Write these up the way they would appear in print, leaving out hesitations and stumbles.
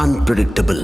unpredictable.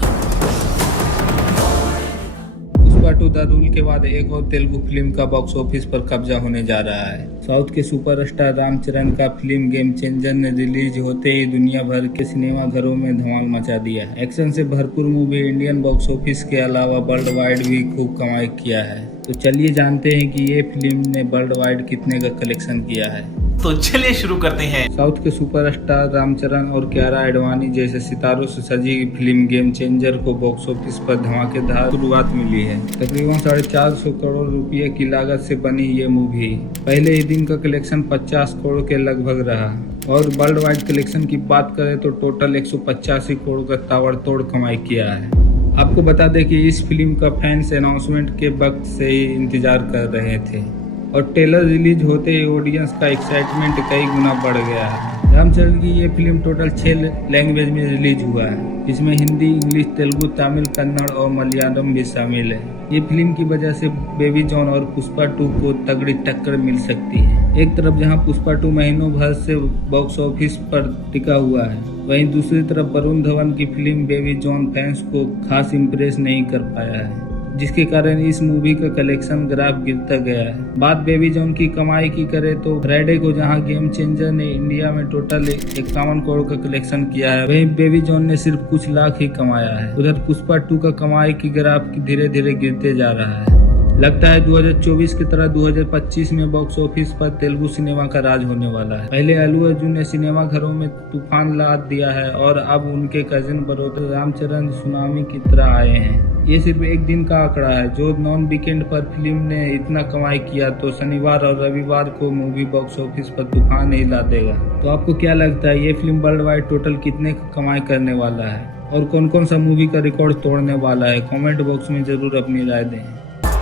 Pushpa two the rule के बाद एक और तेलुगु फिल्म का बॉक्स ऑफिस पर कब्जा होने जा रहा है। साउथ के सुपरस्टार रामचरण का फिल्म गेम चेंजर ने रिलीज होते ही दुनिया भर के सिनेमा घरों में धमाल मचा दिया। एक्शन से भरपूर मूवी इंडियन बॉक्स ऑफिस के अलावा वर्ल्ड वाइड भी खूब कमाई किया है। तो चलिए जानते हैं कि ये फिल्म ने वर्ल्ड वाइड कितने का कलेक्शन किया है। तो चलिए शुरू करते हैं। साउथ के सुपरस्टार रामचरण और कियारा एडवाणी जैसे सितारों से सजी फिल्म गेम चेंजर को बॉक्स ऑफिस पर धमाकेदार शुरुआत मिली है। तकरीबन 450 करोड़ रुपए की लागत से बनी ये मूवी पहले ही दिन का कलेक्शन 50 करोड़ के लगभग रहा और वर्ल्ड वाइड कलेक्शन की बात करें तो टोटल 185 करोड़ का ताबड़तोड़ कमाई किया है। आपको बता दें कि इस फिल्म का फैंस अनाउंसमेंट के वक्त से ही इंतजार कर रहे थे और ट्रेलर रिलीज होते ही ऑडियंस का एक्साइटमेंट कई गुना बढ़ गया है। रामचरण की ये फिल्म टोटल 6 लैंग्वेज में रिलीज हुआ है। इसमें हिंदी, इंग्लिश, तेलुगु, तमिल, कन्नड़ और मलयालम भी शामिल है। ये फिल्म की वजह से बेबी जॉन और पुष्पा 2 को तगड़ी टक्कर मिल सकती है। एक तरफ जहां पुष्पा 2 महीनों भर से बॉक्स ऑफिस पर टिका हुआ है, वहीं दूसरी तरफ वरुण धवन की फिल्म बेबी जॉन फैंस को खास इम्प्रेस नहीं कर पाया है, जिसके कारण इस मूवी का कलेक्शन ग्राफ गिरता गया है। बात बेबी जॉन की कमाई की करें तो फ्राइडे को जहां गेम चेंजर ने इंडिया में टोटल 51 करोड़ का कलेक्शन किया है, वहीं बेबी जॉन ने सिर्फ कुछ लाख ही कमाया है। उधर पुष्पा 2 का कमाई की ग्राफ धीरे धीरे गिरते जा रहा है। लगता है 2024 की तरह 2025 में बॉक्स ऑफिस पर तेलुगु सिनेमा का राज होने वाला है। पहले अल्लू अर्जुन ने सिनेमा घरों में तूफान लाद दिया है और अब उनके कजिन ब्रदर रामचरण सुनामी की तरह आए हैं। ये सिर्फ एक दिन का आंकड़ा है। जो नॉन वीकेंड पर फिल्म ने इतना कमाई किया तो शनिवार और रविवार को मूवी बॉक्स ऑफिस पर तूफान ही ला देगा। तो आपको क्या लगता है ये फिल्म वर्ल्ड वाइड टोटल कितने कमाई करने वाला है और कौन कौन सा मूवी का रिकॉर्ड तोड़ने वाला है? कमेंट बॉक्स में जरूर अपनी राय दें।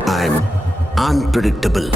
I'm unpredictable.